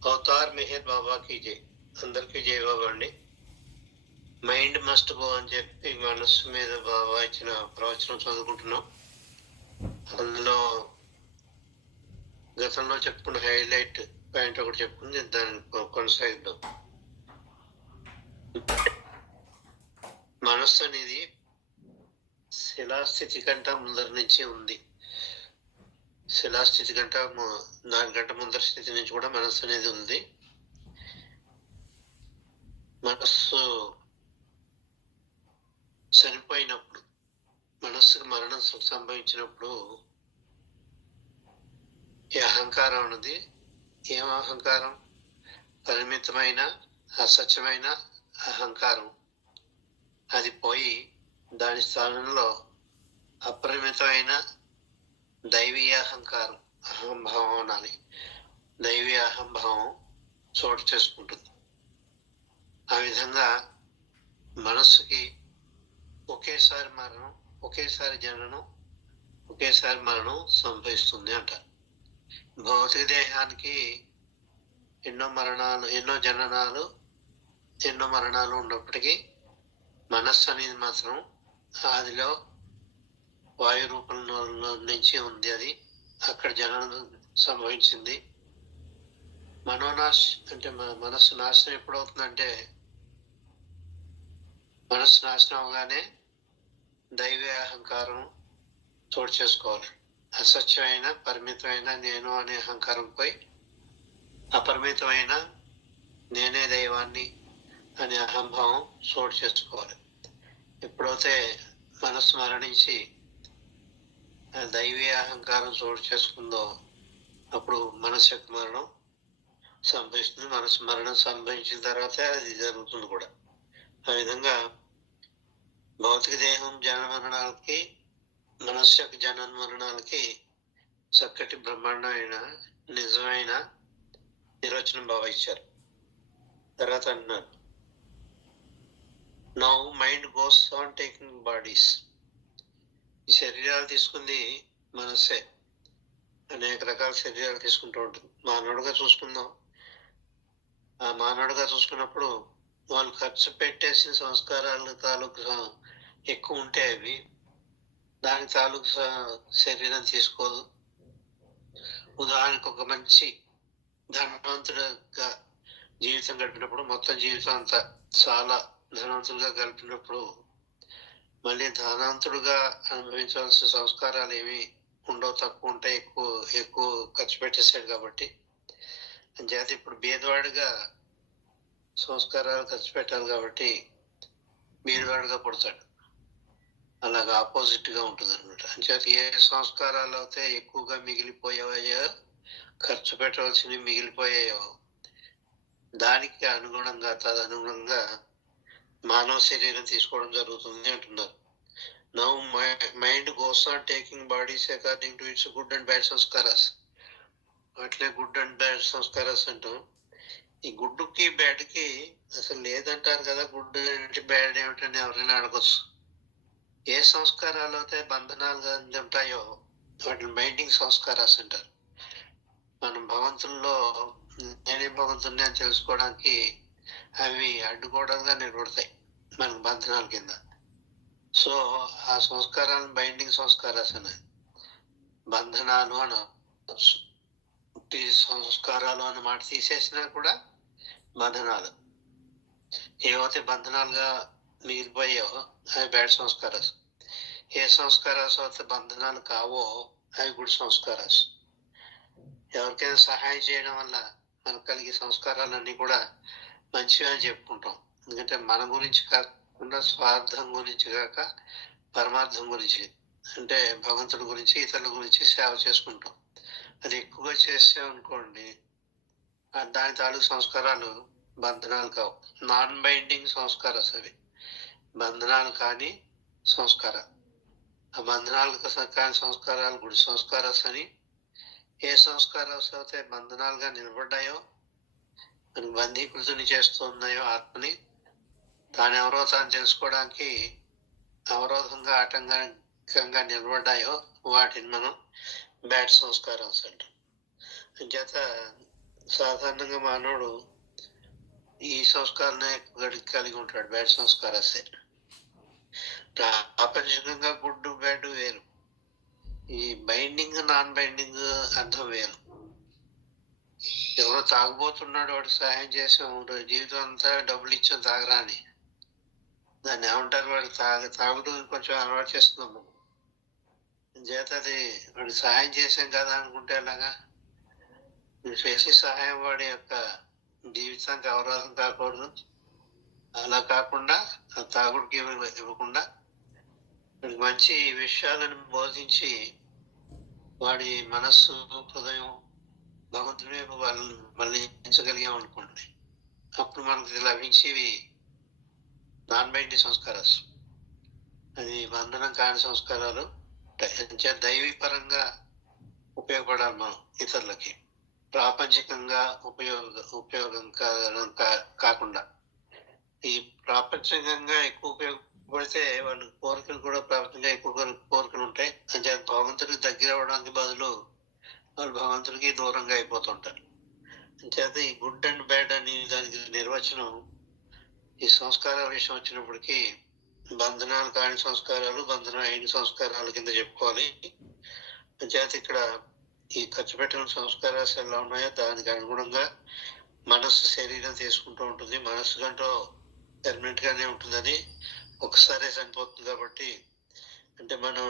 Avatar Meher బాబా की जय అందరికీ జై బాబా అండి. మైండ్ మస్ట్ గో అని చెప్పి మనస్సు మీద బాబా ఇచ్చిన ప్రవచనం చదువుకుంటున్నాం. అందులో గతంలో చెప్పుకున్న హైలైట్ పాయింట్ ఒకటి చెప్పుకుని దాన్ని కొనసాగిద్దాం. మనస్సు అనేది శిలాస్థితి కంటే ముందర నుంచి ఉంది. శిలాస్థితి కంటే దానికంటే ముందర స్థితి నుంచి కూడా మనస్సు అనేది ఉంది. మనస్సు చనిపోయినప్పుడు, మనస్సుకు మరణం సంభవించినప్పుడు ఈ అహంకారం అన్నది ఏం అహంకారం? పరిమితమైన అసత్యమైన అహంకారం అది పోయి దాని స్థానంలో అపరిమితమైన దైవీయ అహంకారం, అహంభావం అనాలి, దైవీయ అహంభావం చోటు చేసుకుంటుంది. ఆ విధంగా మనస్సుకి ఒకేసారి మరణం, ఒకేసారి జననం, ఒకేసారి మరణం సంభవిస్తుంది అంటారు. భౌతిక దేహానికి ఎన్నో జననాలు, ఎన్నో మరణాలు ఉన్నప్పటికీ మనస్సు అనేది మాత్రం ఆదిలో వాయు రూపంలో నుంచి ఉంది. అది అక్కడ జననం సంభవించింది. మనోనాశ్ అంటే మనస్సు నాశనం ఎప్పుడవుతుందంటే, మనస్సు నాశనం అవగానే దైవ అహంకారం చోటు చేసుకోవాలి. అసత్యమైన పరిమితమైన నేను అనే అహంకారం పోయి అపరిమితమైన నేనే దైవాన్ని అనే అహంభావం చోటు చేసుకోవాలి. ఎప్పుడైతే మనస్సు మరణించి దైవీ అహంకారం చోటు చేసుకుందో అప్పుడు మనస్సు యొక్క మరణం సంభవిస్తుంది. మనస్సు మరణం సంభవించిన తర్వాత అది జరుగుతుంది కూడా. ఆ విధంగా భౌతిక దేహం జన మరణాలకి, మనస్సు యొక్క జన మరణాలకి చక్కటి బ్రహ్మాండమైన నిజమైన నిర్వచనం బాగా ఇచ్చారు. తర్వాత అన్నారు, now mind goes on taking bodies. ఈ శరీరాలు తీసుకుంది మనస్సే. అనేక రకాల శరీరాలు తీసుకుంటూ ఉంటుంది. మానవుడుగా చూసుకుందాం. ఆ మానవుడుగా చూసుకున్నప్పుడు వాళ్ళు ఖర్చు పెట్టేసిన సంస్కారాలు తాలూకు ఎక్కువ ఉంటే అవి దాని తాలూకు శరీరం తీసుకోదు. ఉదాహరణకు ఒక మంచి ధనవంతుడుగా జీవితం గడిపినప్పుడు, మొత్తం జీవితం అంతా చాలా ధనవంతులుగా గడిపినప్పుడు మళ్ళీ ధనవంతుడుగా అనుభవించవలసిన సంస్కారాలు ఏమి ఉండవు, తక్కువ ఉంటాయి. ఎక్కువ ఖర్చు పెట్టేశాడు కాబట్టి అంచేత ఇప్పుడు బీదవాడిగా సంస్కారాలు ఖర్చు పెట్టాలి కాబట్టి బీదవాడిగా పుడతాడు. అలాగా ఆపోజిట్ గా ఉంటుంది అనమాట. అంచేత ఏ సంస్కారాలు అయితే ఎక్కువగా మిగిలిపోయాయో, ఖర్చు పెట్టవలసినవి మిగిలిపోయాయో దానికి అనుగుణంగా తదనుగుణంగా మానవ శరీరం తీసుకోవడం జరుగుతుంది అంటున్నారు. Now mind goes on taking bodies according to it's good and bad sanskaras. అట్లే గుడ్ అండ్ బ్యాడ్ సంస్కారాస్ అంటాం. ఈ గుడ్డుకి బ్యాడ్కి అసలు లేదంటారు కదా. గుడ్ ఏంటి బ్యాడ్ ఏమిటని ఎవరైనా అడగచ్చు. ఏ సంస్కారాలు అయితే బంధనాలుగా ఉంటాయో వాటిని బైండింగ్ సంస్కారాస్ అంటారు. మనం భగవంతుల్లో నేనే భగవంతుని అని తెలుసుకోవడానికి అవి అడ్డుకోవడంగా నిలబడతాయి మనకు బంధనాల కింద. సో ఆ సంస్కారాలను బైండింగ్ సంస్కారాస్ అనే బంధనాలు అనవచ్చు. సంస్కారాలు అన్న మాట తీసేసినా కూడా బంధనాలు. ఏవైతే బంధనాలుగా మిగిలిపోయాయో అవి బ్యాడ్ సంస్కారాస్. ఏ సంస్కారాస్ అయితే బంధనాలు కావో అవి గుడ్ సంస్కారాస్. ఎవరికైనా సహాయం చేయడం వల్ల మనకు కలిగే సంస్కారాలన్నీ కూడా మంచిగా అని చెప్పుకుంటాం. ఎందుకంటే మన గురించి కాకుండా స్వార్థం గురించి కాక పరమార్థం గురించి, అంటే భగవంతుడి గురించి, ఇతరుల గురించి సేవ చేసుకుంటాం. అది ఎక్కువగా చేసామనుకోండి దాని తాలూకు సంస్కారాలు బంధనాలు కావు. నాన్ బైండింగ్ సంస్కారాలు అవి, బంధనాలు కానీ సంస్కారాలు. ఆ బంధనాలకు కాని సంస్కారాలు గుడి సంస్కారాలు అని. ఏ సంస్కారాలు అయితే బంధనాలుగా నిలబడ్డాయో, మనకి బంధీకృతుని చేస్తున్నాయో ఆత్మని, తానెవరో తాను తెలుసుకోవడానికి అవరోధంగా ఆటంకంగా నిలబడ్డాయో వాటిని మనం బ్యాడ్ సంస్కారాలు అంటాం. అంచేత సాధారణంగా మానవుడు ఈ సంస్కారాన్ని కలిగి ఉంటాడు, బ్యాడ్ సంస్కారాస్తే. ప్రాపంచికంగా గుడ్ బ్యాడ్ వేరు, ఈ బైండింగ్ నాన్ బైండింగ్ అర్థం వేరు. ఎవరో తాగుబోతున్నాడు, వాడికి సహాయం చేసాం, జీవితం అంతా డబ్బులు ఇచ్చాం తాగరా అని. దాన్ని ఏమంటారు, వాడికి తాగుతూ కొంచెం అలవాటు చేస్తున్నాము చేత అది వాడికి సహాయం చేసాం కదా అనుకుంటే అలాగా. మీరు చేసే సహాయం వాడి యొక్క జీవితానికి అవరోధం కాకూడదు. అలా కాకుండా తాగుడికి ఇవ్వకుండా వాడికి మంచి విషయాలను బోధించి వాడి మనస్సు హృదయం భగవంతుడి వైపు వాళ్ళని మళ్ళించగలిగాం అనుకోండి, అప్పుడు మనకు లభించేవి నాన్ బైండింగ్ సంస్కారాలు. అది బంధనం కాని సంస్కారాలు. దైవీపరంగా ఉపయోగపడాలి మనం ఇతరులకి, ప్రాపంచికంగా ఉపయోగం కాకుండా. ఈ ప్రాపంచికంగా ఎక్కువ ఉపయోగపడితే వాళ్ళ కోరికలు కూడా ప్రాపంచికంగా ఎక్కువ కోరికలు ఉంటాయి. అంటే భగవంతుడికి దగ్గర అవ్వడానికి బదులు వాళ్ళు భగవంతుడికి దూరంగా అయిపోతుంటారు. అంచేత ఈ గుడ్ అండ్ బ్యాడ్ అని దానికి నిర్వచనం ఈ సంస్కారాల విషయం వచ్చినప్పటికీ బంధనాలు కాని సంస్కారాలు, బంధనం అయిన సంస్కారాల కింద చెప్పుకోవాలి. అంచేత ఇక్కడ ఈ ఖర్చు పెట్టిన సంస్కారాలు ఎలా ఉన్నాయో దానికి అనుగుణంగా మనస్సు శరీరం తీసుకుంటూ ఉంటుంది. మనస్సు కంటూ పర్మనెంట్ గానే ఉంటుందని, ఒకసారి చనిపోతుంది కాబట్టి. అంటే మనం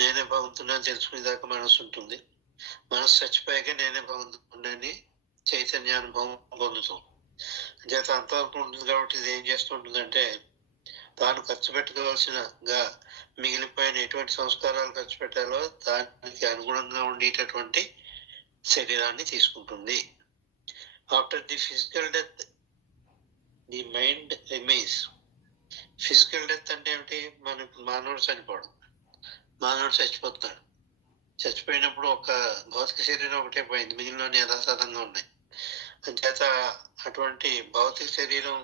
నేనే భగవంతుడిని తెలుసుకునేదాకా మనస్సు ఉంటుంది. మనస్సు చచ్చిపోయాక నేనే భగవంతుడిని చైతన్య అనుభవం పొందుతాం. అంచేత అంతవరకు ఉంటుంది కాబట్టి ఇది ఏం చేస్తుంటుందంటే తాను ఖర్చు పెట్టుకోవాల్సినగా మిగిలిపోయిన ఎటువంటి సంస్కారాలు ఖర్చు పెట్టాలో దానికి అనుగుణంగా ఉండేటటువంటి శరీరాన్ని తీసుకుంటుంది. After the physical death the mind remains. Physical death అంటే ఏమిటి? మనకు మానవుడు చనిపోవడం. మానవుడు చచ్చిపోతున్నాడు. చచ్చిపోయినప్పుడు ఒక భౌతిక శరీరం ఒకటే పోయింది, మిగిలిన యథాతథంగా ఉన్నాయి. అంచేత అటువంటి భౌతిక శరీరం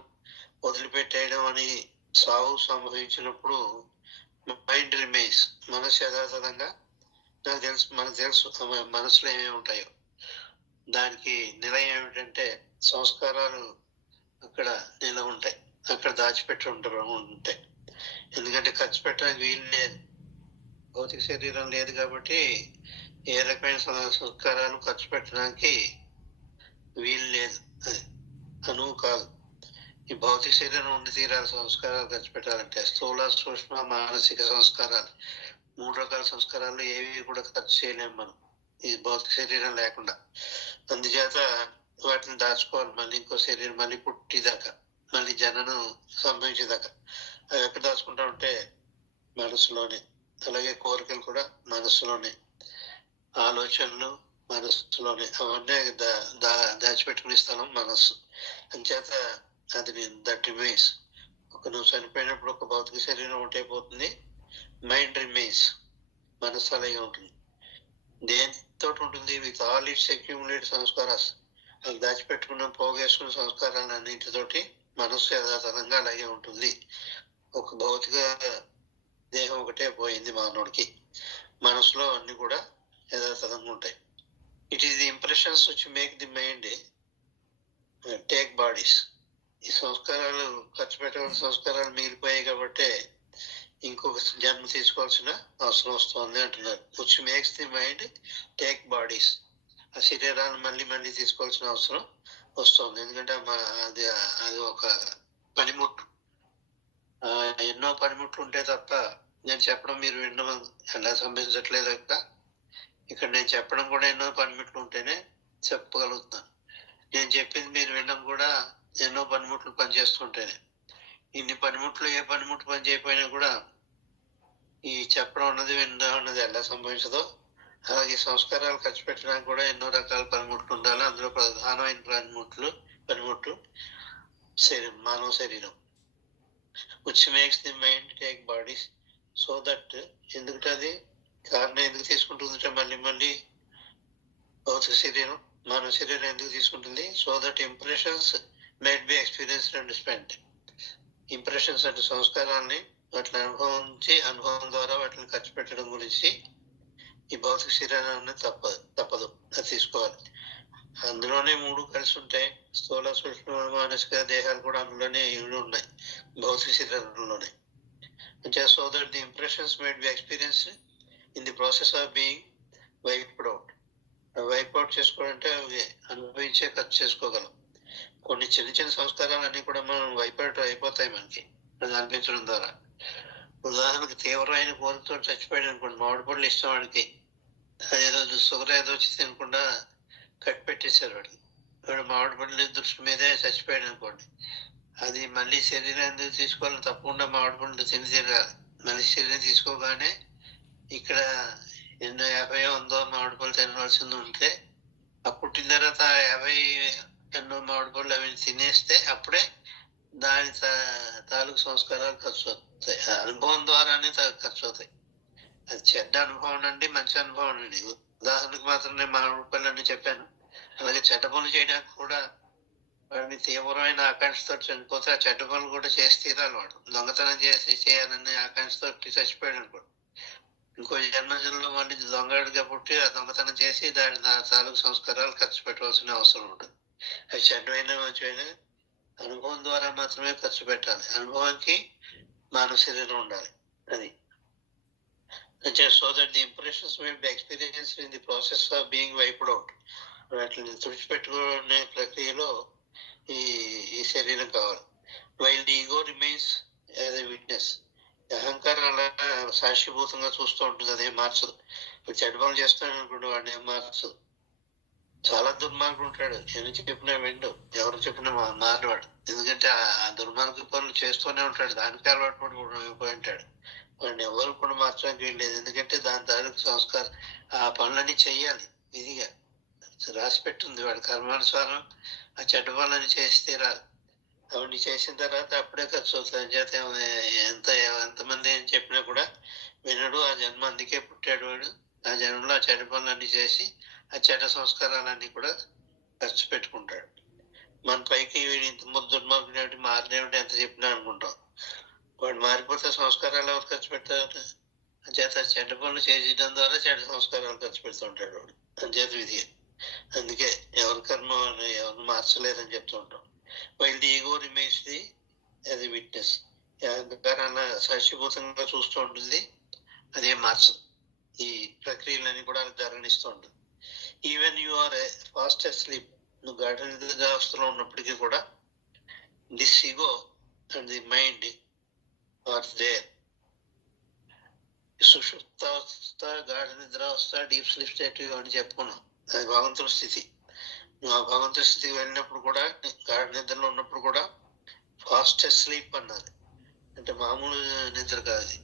వదిలిపెట్టేయడం అని సావు సంభవించినప్పుడు మైండ్ రిమైన్స్, మనసు యథాతథంగా. మనకు తెలుసు మనసులో ఏమేమి ఉంటాయో. దానికి నిలయం ఏమిటంటే సంస్కారాలు అక్కడ నిల ఉంటాయి, అక్కడ దాచిపెట్టి ఉంటాయి. ఎందుకంటే ఖర్చు పెట్టడానికి వీలు లేదు, భౌతిక శరీరం లేదు కాబట్టి ఏ రకమైన సంస్కారాలు ఖర్చు పెట్టడానికి వీలు లేదు, అది అనువు కాదు. ఈ భౌతిక శరీరం ఉండి తీరాలి సంస్కారాలు ఖర్చు పెట్టాలంటే. స్థూల, సూక్ష్మ, మానసిక సంస్కారాలు, 3 రకాల సంస్కారాలు ఏవి కూడా ఖర్చు చేయలేము మనం ఈ భౌతిక శరీరం లేకుండా. అందుచేత వాటిని దాచుకోవాలి మళ్ళీ ఇంకో శరీరం మళ్ళీ పుట్టిదాకా, మళ్ళీ జననం సంభవించేదాకా. అవి ఎక్కడ దాచుకుంటా ఉంటే మనసులోనే. అలాగే కోరికలు కూడా మనస్సులోనే, ఆలోచనలు మనస్సులోనే, అవన్నీ దాచిపెట్టుకునే స్థలం మనస్సు. అంచేత అది దట్ రిమైన్స్. నువ్వు చనిపోయినప్పుడు ఒక భౌతిక శరీరం ఒకటైపోతుంది, మైండ్ రిమైన్స్, మనస్సు అలాగే ఉంటుంది. దేనితో ఉంటుంది? With all it's accumulated sanskaras. అది దాచిపెట్టుకున్న పోగేసుకున్న సంస్కారాలు అన్నింటితోటి మనస్సు యథాతథంగా అలాగే ఉంటుంది. ఒక భౌతిక దేహం ఒకటే పోయింది మానవుడికి, మనసులో అన్ని కూడా యథాతథంగా ఉంటాయి. It is the impressions which make the mind take bodies. ఈ సంస్కారాలు ఖర్చు పెట్టవలసిన సంస్కారాలు మిగిలిపోయాయి కాబట్టి ఇంకొక జన్మ తీసుకోవాల్సిన అవసరం వస్తుంది అంటున్నారు. Which makes the mind take bodies. ఆ శరీరాన్ని మళ్ళీ తీసుకోవాల్సిన అవసరం వస్తుంది. ఎందుకంటే అది ఒక పనిముట్టు. ఎన్నో పనిముట్లు ఉంటే తప్ప నేను చెప్పడం మీరు వినడం ఎలా సంభవించట్లేదు. ఇక్కడ నేను చెప్పడం కూడా ఎన్నో పనిముట్లు ఉంటేనే చెప్పగలుగుతున్నాను. నేను చెప్పింది మీరు వినడం కూడా ఎన్నో పనిముట్లు పనిచేస్తుంటేనే. ఇన్ని పనిముట్లు ఏ పనిముట్లు పని చేయకపోయినా కూడా ఈ చెప్పడం అన్నది వినడం అన్నది ఎలా సంభవించదో అలాగే సంస్కారాలు ఖర్చు పెట్టడానికి కూడా ఎన్నో రకాల పనిముట్లు ఉండాలి. అందులో ప్రధానమైన పనిముట్లు మానవ శరీరం. which makes the mind take bodies so that ఎందుకంటే అది కారణం ఎందుకు తీసుకుంటుంది మళ్ళీ భౌతిక శరీరం మానవ శరీరం ఎందుకు తీసుకుంటుంది? So that impressions might be experienced and spent. Impressions అంటే సంస్కారాన్ని వాటిని అనుభవం ద్వారా వాటిని ఖర్చు పెట్టడం గురించి ఈ భౌతిక శరీరాన్ని తప్పదు, అది తీసుకోవాలి. అందులోనే మూడు కలిసి ఉంటాయి. స్థూల సూక్ష్మ మానసిక దేహాలు కూడా అందులోనే ఇవి ఉన్నాయి, భౌతిక శరీరంలోనే. So that the impressions made be experience in the process of being wiped out. Wipe out చేసుకోవాలంటే అవి అనుభవించే ఖర్చు చేసుకోగలం. కొన్ని చిన్న చిన్న సంస్కారాలన్నీ కూడా మనం వైప్ అవుట్ అయిపోతాయి మనకి అది అనిపించడం ద్వారా. ఉదాహరణకు తీవ్రమైన కోరికతో చచ్చిపోయాడు అనుకోండి, మామిడి పళ్ళు ఇష్టం వాడికి, అదేదో షుగర్ ఏదో వచ్చి తినకుండా కట్టి పెట్టేశారు వాడికి, వాడు మామిడి పళ్ళు దృష్టి మీదే చచ్చిపోయాడు అనుకోండి, అది మళ్ళీ శరీరం ఎందుకు తీసుకోవాలని తప్పకుండా మామిడి పళ్ళు తిని తిరగాలి. మళ్ళీ శరీరం తీసుకోగానే ఇక్కడ ఎన్నో 50 100 మామిడి పళ్ళు తినవలసింది ఉంటే ఆ పుట్టిన తర్వాత 50 ఎన్నో మామిడి పళ్ళు అవి తినేస్తే అప్పుడే దాని తాలూకు సంస్కారాలు ఖర్చు అవుతాయి. అనుభవం ద్వారానే ఖర్చు అవుతాయి. అది చెడ్డ అనుభవం అండి, మంచి అనుభవం అండి. ఉదాహరణకు మాత్రం నేను మామిడి పళ్ళు అని చెప్పాను. అలాగే చెడ్డ పనులు చేయడానికి కూడా వాడిని తీవ్రమైన ఆకాంక్షతో చనిపోతే ఆ చెడ్డ పనులు కూడా చేసి తీరాలి. వాడు దొంగతనం చేయాలని ఆకాంక్షతో చచ్చిపోయాడు అనుకోండి, ఇంకో జన్మజంలో మళ్ళీ దొంగడిగా పుట్టి ఆ దొంగతనం చేసి దాని తాలూకు సంస్కారాలు ఖర్చు పెట్టవలసిన అవసరం ఉంటుంది. అది చెడ్డమైన మంచివైన అనుభవం ద్వారా మాత్రమే ఖర్చు పెట్టాలి. అనుభవానికి మానవ శరీరం ఉండాలి. అది so that the impressions made B experienced in the process of being wiped out. వాటిని తుడిచిపెట్టుకునే ప్రక్రియలో ఈ శరీరం కావాలి. While the ego remains as a witness. అహంకారం అలా సాక్షిభూతంగా చూస్తూ ఉంటుంది, అదేం మార్చదు. ఇప్పుడు చెడ్డ పనులు చేస్తాడు అనుకుంటే వాడిని ఏం మార్చదు. చాలా దుర్మార్గుడు ఉంటాడు, ఎన్ని చెప్పినా విండు, ఎవరు చెప్పినా మారవాడు. ఎందుకంటే ఆ దుర్మార్గ పనులు చేస్తూనే ఉంటాడు, దానికి అలవాటు పడిపోయి ఉంటాడు. వాడిని ఎవరు కూడా మార్చడానికి వీల్లేదు. ఎందుకంటే దాని తాలూకు సంస్కారం ఆ పనులన్నీ చెయ్యాలి, విధిగా రాసి పెట్టుంది. వాడి కర్మానుసారం ఆ చెడ్డ పనులని చేసి తీరాలి. అవన్నీ చేసిన తర్వాత అప్పుడే ఖర్చు అవుతుంది. చేత ఎంతమంది ఏం చెప్పినా కూడా వినడు. ఆ జన్మ అందుకే పుట్టాడు వాడు. ఆ జన్మలో ఆ చెడ్డ పనులన్నీ చేసి ఆ చెడ్డ సంస్కారాలన్నీ కూడా ఖర్చు పెట్టుకుంటాడు. మన పైకి వీడు ఇంత ముందు దుర్మార్గుడు మారినేమిటి ఎంత చెప్పినా అనుకుంటాం. వాడు మారిపోతే సంస్కారాలు ఎవరు ఖర్చు పెడతారు? అంచేత చెడ్డ పనులు చేసేయడం ద్వారా చెడ్డ సంస్కారాలు ఖర్చు పెడుతూ ఉంటాడు వాడు. అంచేత విధి. అందుకే ఎవరి కర్మ ఎవరిని మార్చలేదని చెప్తూ ఉంటాం. While the ego remains the as a witness. అలా సాక్షిభూతంగా చూస్తూ ఉంటుంది, అదే మార్చదు. ఈ ప్రక్రియలన్నీ కూడా జరగనిస్తూ ఉంటుంది. Even you are fast asleep, నువ్వు గాఢ నిద్రావస్థలో ఉన్నప్పటికీ కూడా this ego and the mind are there. సుషుప్తావస్థ, గాఢ నిద్రావస్థ, డీప్ స్లీప్ స్టేట్ అని చెప్పుకున్నాం. అది భగవంతుడి స్థితి. నువ్వు ఆ భగవంతుడి స్థితికి వెళ్ళినప్పుడు కూడా, గాఢ నిద్రలో ఉన్నప్పుడు కూడా ఫాస్ట్ స్లీప్ అన్నది. అంటే మామూలు నిద్ర కాదు,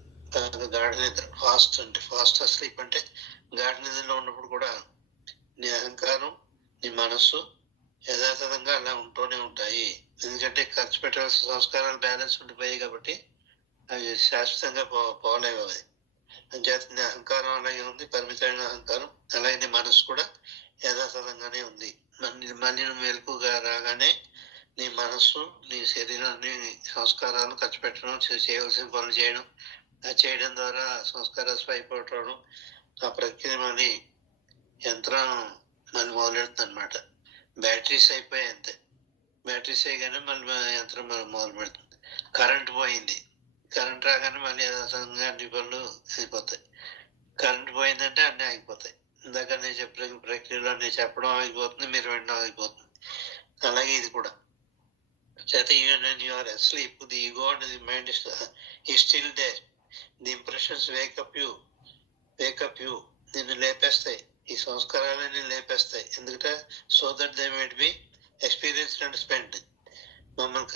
గాఢ నిద్ర. ఫాస్ట్ అంటే ఫాస్ట్ స్లీప్ అంటే గాఢ నిద్రలో ఉన్నప్పుడు కూడా నీ అహంకారం, నీ మనస్సు యథాతథంగా అలా ఉంటూనే ఉంటాయి. ఎందుకంటే ఖర్చు పెట్టవలసిన సంస్కారాలు బ్యాలెన్స్ ఉండిపోయాయి కాబట్టి అవి శాశ్వతంగా పోలేవు. అవి అంచేత నీ అహంకారం అలాగే ఉంది, పరిమితమైన అహంకారం. అలాగే నీ మనస్సు కూడా యథాతథంగానే ఉంది. మళ్ళీ నువ్వు మెలకుగా రాగానే నీ మనస్సు, నీ శరీరాన్ని సంస్కారాలు ఖర్చు పెట్టడం, చేయవలసిన పనులు చేయడం, అది చేయడం ద్వారా సంస్కారాలు అయిపోవడం, ఆ ప్రక్రియ మళ్ళీ యంత్రం మళ్ళీ మొదలెడుతుంది అనమాట. బ్యాటరీస్ అయిపోయాయి అంతే. బ్యాటరీస్ అయ్యగానే మళ్ళీ యంత్రం మొదలు పెడుతుంది. కరెంట్ పోయింది, కరెంట్ రాగానే మళ్ళీ యథాతథంగా అన్ని పనులు అయిపోతాయి. కరెంట్ పోయిందంటే అన్నీ ఆగిపోతాయి. ఇందాక నేను చెప్పిన ప్రక్రియలో నేను చెప్పడం ఆగిపోతుంది, మీరు వినడం ఆగిపోతుంది. అలాగే ఇది కూడా. చేత you are asleep, the ego and the mind is still there. The impressions wake up you. నిన్ను లేపేస్తాయి, ఈ సంస్కారాలని లేపేస్తాయి. ఎందుకంటే so that they might be experienced and spend. మమ్మల్ని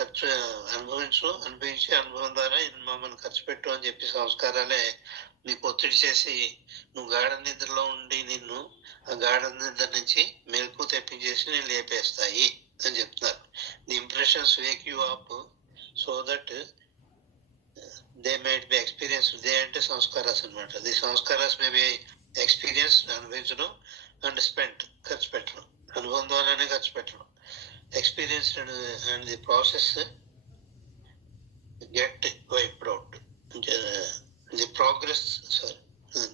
అనిపించి అనుభవం ద్వారా మమ్మల్ని ఖర్చు పెట్టు అని చెప్పి సంస్కారాలే నీకు ఒత్తిడి చేసి నువ్వు గాఢ నిద్రలో ఉండి నిన్ను ఆ గాఢ నిద్ర నుంచి మెలకు తెప్పించేసి నేను లేపేస్తాయి అని చెప్తున్నారు. The impressions Wake you up so that they might be experience. They అంటే సంస్కారాస్ అనమాట. The sanskaras may be experience, అనుభవించడం, అండ్ స్పెండ్, ఖర్చు పెట్టడం. అనుభవం ద్వారానే ఖర్చు పెట్టడం. Experience and the process get wiped out.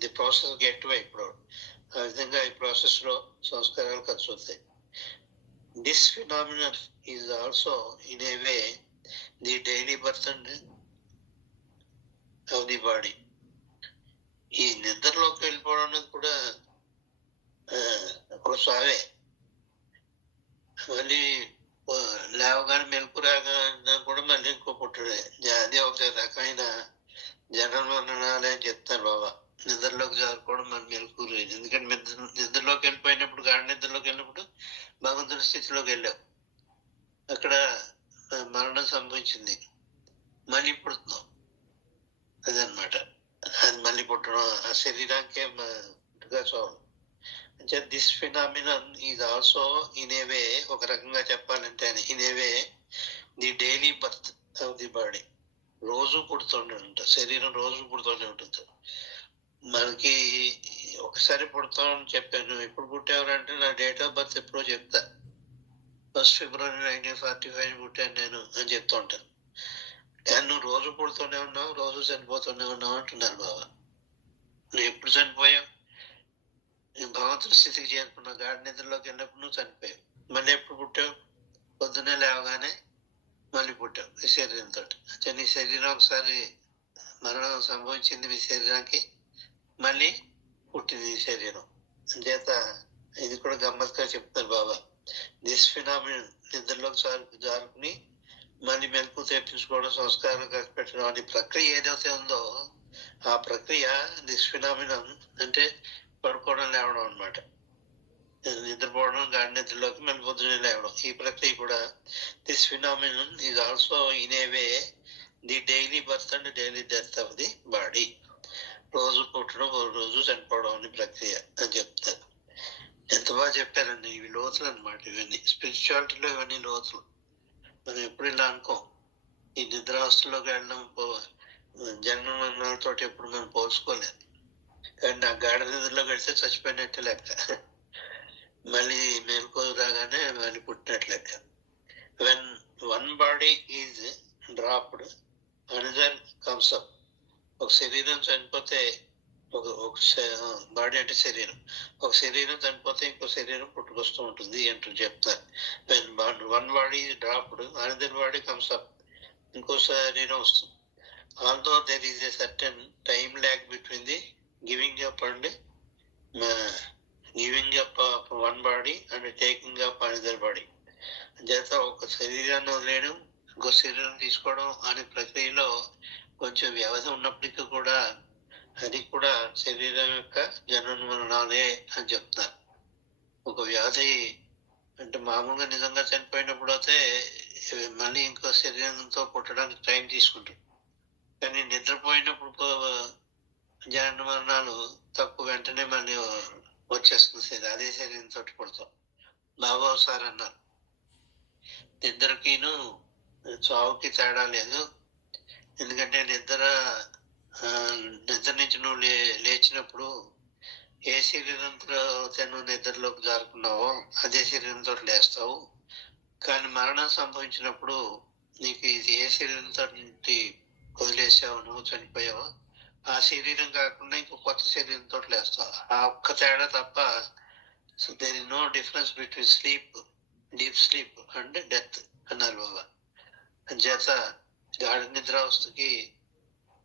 The process get wiped out. ఆ విధంగా ఈ ప్రాసెస్ లో సంస్కారాలు ఖర్చు అవుతాయి. This phenomenon is also in a way the daily birth of the body. ఈ నిద్రలోకి వెళ్ళిపోవడం అనేది కూడా ఒక సావే. మళ్ళీ లేవగానే మెలకు రాగానే కూడా మళ్ళీ ఇంకో పుట్టడే. అది ఒక రకమైన జనమరణాలే అని చెప్తారు బాబా. నిద్రలోకి జారుకోవడం మన మెలకు లేదు. ఎందుకంటే నిద్రలోకి వెళ్ళిపోయినప్పుడు గాఢ నిద్రలోకి వెళ్ళినప్పుడు భగవంతుడి స్థితిలోకి వెళ్ళావు, అక్కడ మరణం సంభవించింది, మళ్ళీ పుడుతున్నాం. అదనమాట. అది మళ్ళీ పుట్టడం ఆ శరీరానికే చూడాలి. అంటే this phenomenon is also in a way, ఒక రకంగా చెప్పాలంటే in a way the daily birth of the body. రోజు పుడుతూనే ఉంటుంది, శరీరం రోజు పుడుతూనే ఉంటుంది. మనకి ఒకసారి పుడతామని చెప్పాను. ఎప్పుడు పుట్టేవారంటే నా డేట్ ఆఫ్ బర్త్ ఎప్పుడో చెప్తా. 1 February 1945 పుట్టాను నేను అని చెప్తూ ఉంటాను. కానీ నువ్వు రోజు పుడుతూనే ఉన్నావు, రోజు చనిపోతూనే ఉన్నావు అంటున్నారు బాబా. నువ్వు ఎప్పుడు చనిపోయావు? నేను భగవంతుడి స్థితికి చేరుకున్నావు. గాఢ నిద్రలోకి వెళ్ళినప్పుడు నువ్వు చనిపోయావు. మళ్ళీ ఎప్పుడు పుట్టావు? పొద్దున్నే లేవగానే మళ్ళీ పుట్టావు ఈ శరీరంతో. అంటే నీ శరీరం ఒకసారి మరణం సంభవించింది, మీ శరీరానికి మళ్ళీ పుట్టింది ఈ శరీరం. అంచేత ఇది కూడా గమ్మత్తుగా చెప్తారు బాబా. దిస్ ఫినామినన్, నిద్రలోకి జారుకుని మళ్ళీ మెలకు తెప్పించుకోవడం, సంస్కారం పెట్టడం అనే ప్రక్రియ ఏదైతే ఉందో ఆ ప్రక్రియ దిస్ ఫినామినన్ అంటే పడుకోవడం, లేవడం అనమాట. నిద్రపోవడం, గాఢ నిద్రలోకి మళ్ళీ పొద్దునే లేవడం, ఈ ప్రక్రియ కూడా this phenomenon is also in a way the daily birth and daily death of the body. రోజు పుట్టడం, రోజు చనిపోవడం అనే ప్రక్రియ అని చెప్తారు. ఎంత బాగా చెప్పారండి. ఇవి లోతులు అనమాట. ఇవన్నీ స్పిరిచువాలిటీలో ఇవన్నీ లోతులు. మనం ఎప్పుడు ఇలా అనుకోం. ఈ నిద్రావస్థలోకి వెళ్ళడం జన్మతో ఎప్పుడు మనం పోల్చుకోలేదు. కానీ నా గాఢ నిద్రలో గడితే చచ్చిపోయినట్టు లెక్క, మళ్ళీ మేల్కో రాగానే మళ్ళీ పుట్టినట్టు లెక్క. When one body is dropped another comes up. ఒక శరీరం చనిపోతే, ఒక బాడీ అంటే శరీరం, ఒక శరీరం చనిపోతే ఇంకో శరీరం పుట్టుకొస్తూ ఉంటుంది అంటూ చెప్తారు. One body dropped another body comes up. ఇంకో శరీరం వస్తుంది. Although there is a certain time lag between the giving up and giving up one body and taking up another body. చేత ఒక శరీరాన్ని వదిలేయడం, ఇంకో శరీరం తీసుకోవడం అనే ప్రక్రియలో కొంచెం వ్యవధి ఉన్నప్పటికీ కూడా అది కూడా శరీరం యొక్క జనన మరణాలే అని చెప్తారు. ఒక వ్యాధి అంటే మామూలుగా నిజంగా చనిపోయినప్పుడు అయితే మళ్ళీ ఇంకో శరీరంతో పుట్టడానికి టైం తీసుకుంటాం. కానీ నిద్రపోయినప్పుడు జనన మరణాలు తక్కువ, వెంటనే మళ్ళీ వచ్చేస్తుంది. అదే శరీరంతో పుడతాం. బాబా సార్ అన్నారు, నిద్రకిను చావుకి తేడా లేదు. ఎందుకంటే నిద్ర నుంచి నువ్వు లేచినప్పుడు ఏ శరీరంతో నువ్వు నిద్రలోకి జారుకున్నావో అదే శరీరంతో లేస్తావు. కానీ మరణం సంభవించినప్పుడు నీకు ఇది ఏ శరీరంతో వదిలేసావు, నువ్వు చనిపోయావు, ఆ శరీరం కాకుండా ఇంకో కొత్త శరీరంతో లేస్తావు. ఆ ఒక్క తేడా తప్ప. So there is no difference between sleep, deep sleep and death అన్నారు బాబా. అంచేత గాఢ నిద్రావస్థకి,